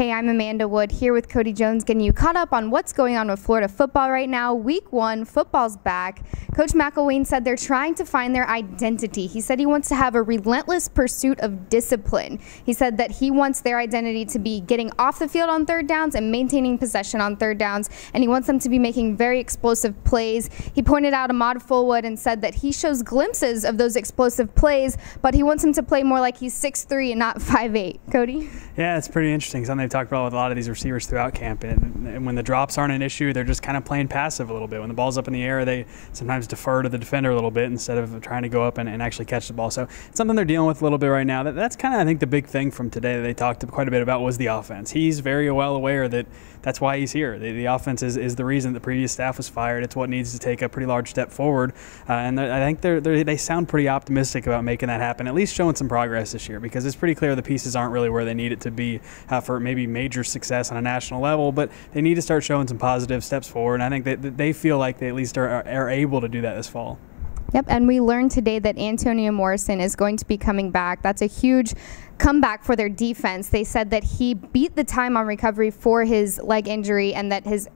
Hey, I'm Amanda Wood here with Cody Jones, getting you caught up on what's going on with Florida football right now. Week 1, football's back. Coach McElwain said they're trying to find their identity. He said he wants to have a relentless pursuit of discipline. He said that he wants their identity to be getting off the field on third downs and maintaining possession on third downs, and he wants them to be making very explosive plays. He pointed out Ahmad Fullwood and said that he shows glimpses of those explosive plays, but he wants him to play more like he's 6'3" and not 5'8". Cody? Yeah, it's pretty interesting. Something they've talked about with a lot of these receivers throughout camp. And when the drops aren't an issue, they're just kind of playing passive a little bit. When the ball's up in the air, they sometimes defer to the defender a little bit instead of trying to go up and actually catch the ball. So it's something they're dealing with a little bit right now. That's kind of, I think, the big thing from today that they talked quite a bit about was the offense. He's very well aware that that's why he's here. The offense is the reason the previous staff was fired. It's what needs to take a pretty large step forward. And I think they sound pretty optimistic about making that happen, at least showing some progress this year, because it's pretty clear the pieces aren't really where they need it to be for maybe major success on a national level, but they need to start showing some positive steps forward. And I think that they feel like they at least are able to do that this fall. Yep, and we learned today that Antonio Morrison is going to be coming back. That's a huge comeback for their defense. They said that he beat the time on recovery for his leg injury, and that his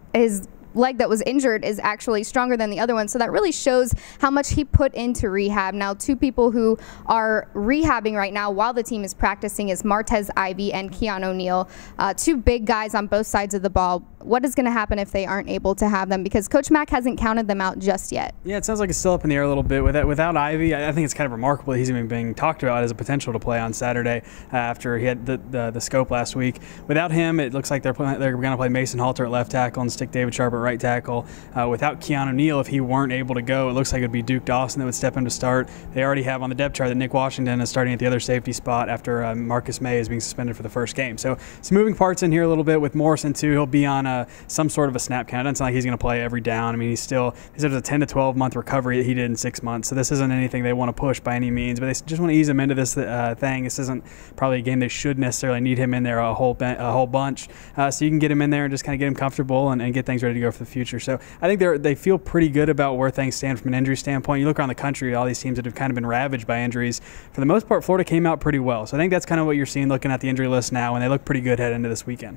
leg that was injured is actually stronger than the other one. So that really shows how much he put into rehab. Now, two people who are rehabbing right now while the team is practicing is Martez Ivy and Keon O'Neal, two big guys on both sides of the ball. What is going to happen if they aren't able to have them? Because Coach Mack hasn't counted them out just yet. Yeah, it sounds like it's still up in the air a little bit. Without Ivy, I think it's kind of remarkable that he's even being talked about as a potential to play on Saturday after he had the scope last week. Without him, it looks like they're going to play Mason Halter at left tackle and stick David Sharp at right tackle. Without Keon O'Neal, if he weren't able to go, it looks like it would be Duke Dawson that would step in to start. They already have on the depth chart that Nick Washington is starting at the other safety spot after Marcus May is being suspended for the first game. So some moving parts in here a little bit with Morrison too. He'll be on some sort of a snap count. It doesn't sound like he's going to play every down. I mean, he said it was a 10 to 12 month recovery that he did in 6 months. So this isn't anything they want to push by any means, but they just want to ease him into this thing. This isn't probably a game they should necessarily need him in there a whole bunch. So you can get him in there and just kind of get him comfortable and get things ready to go for the future. So I think they feel pretty good about where things stand from an injury standpoint. You look around the country, all these teams that have kind of been ravaged by injuries. For the most part, Florida came out pretty well. So I think that's kind of what you're seeing looking at the injury list now, and they look pretty good heading into this weekend.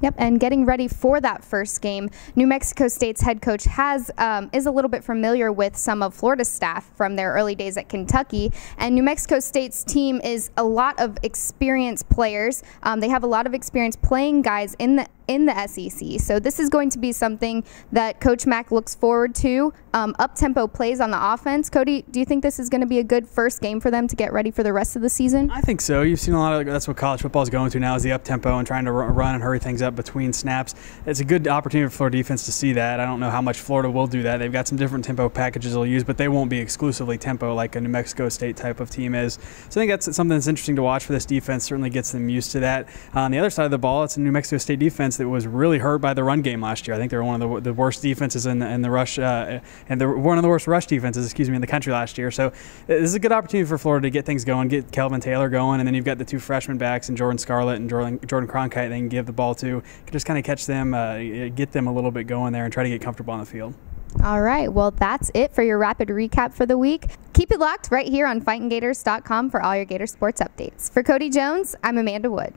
Yep, and getting ready for that first game, New Mexico State's head coach is a little bit familiar with some of Florida's staff from their early days at Kentucky, and New Mexico State's team is a lot of experienced players. They have a lot of experience playing guys in the SEC, so this is going to be something that Coach Mack looks forward to. Up-tempo plays on the offense. Cody, do you think this is going to be a good first game for them to get ready for the rest of the season? I think so. You've seen a lot of that's what college football is going to now, is the up-tempo and trying to run and hurry things up between snaps. It's a good opportunity for Florida defense to see that. I don't know how much Florida will do that. They've got some different tempo packages they'll use, but they won't be exclusively tempo like a New Mexico State type of team is. So I think that's something that's interesting to watch for this defense. Certainly gets them used to that. On the other side of the ball, it's a New Mexico State defense that was really hurt by the run game last year. I think they were one of the worst defenses in the rush, and one of the worst rush defenses, in the country last year. So this is a good opportunity for Florida to get things going, get Kelvin Taylor going, and then you've got the two freshman backs and Jordan Scarlett and Jordan Cronkite they can give the ball to. Just kind of catch them, get them a little bit going there and try to get comfortable on the field. All right, well, that's it for your rapid recap for the week. Keep it locked right here on FightingGators.com for all your Gator sports updates. For Cody Jones, I'm Amanda Wood.